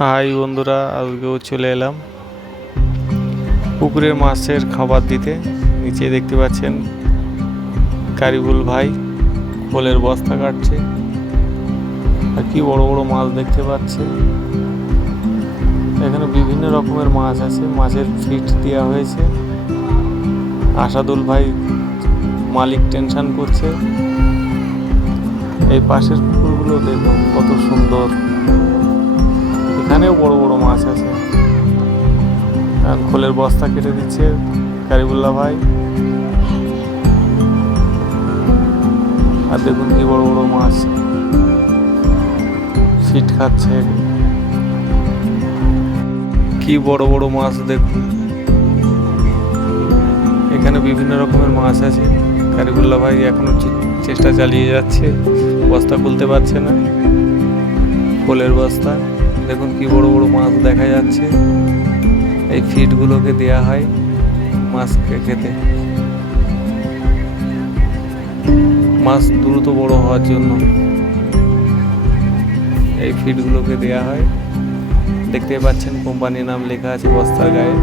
High বন্ধুরা, আজকেও চলে এলাম পুকুরের মাছের খাবার দিতে। নিচে দেখতে পাচ্ছেন কারিবুল ভাই খোলের বস্তা কাটছে। আর কি বড় বড় মাছ দেখতে পাচ্ছেন এখানে বিভিন্ন রকমের মাছ আছে, মাছের ফিট দেওয়া হয়েছে। আসাদুল ভাই মালিক টেনশন করছে। এই পাশের পুকুরগুলো দেখুন, কত সুন্দর। এখানেও বড় বড় মাছ আছে। খোলের বস্তা কেটে দিচ্ছে কারিবুল্লাহ ভাই। আর দেখুন কি বড় বড় মাছ। ফিট খাচ্ছে। কি বড় বড় মাছ দেখুন। এখানে বিভিন্ন রকমের মাছ আছে। কারিবুল্লাহ ভাই এখনও চেষ্টা চালিয়ে যাচ্ছে। বস্তা খুলতে পারছে না। খোলের বস্তা। দেখুন কি বড় বড় মাছ দেখা যাচ্ছে। এই ফিডগুলোকে দেয়া হয় মাছকে খেতে। মাছ দ্রুত বড় হওয়ার জন্য এই ফিডগুলোকে দেয়া হয়। দেখতে পাচ্ছেন কোম্পানির নাম লেখা আছে বস্তার গায়ে।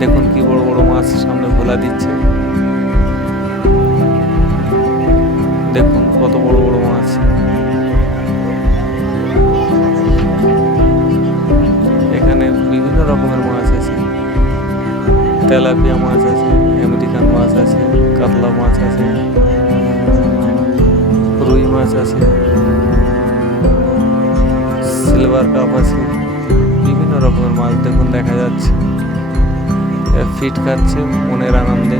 দেখুন কি বড় বড় মাছ সামনে ভোলা দিচ্ছে। দেখুন কত বড় বড় মাছ। তেলাপিয়া মাছ আছে আমেরিকান মাছ আছে, কাতলা মাছ আছে, রুই মাছ আছে, সিলভার কাপ আছে, বিভিন্ন রকমের মাছ দেখুন, দেখা যাচ্ছে। ফিট খাচ্ছে মনের আনন্দে।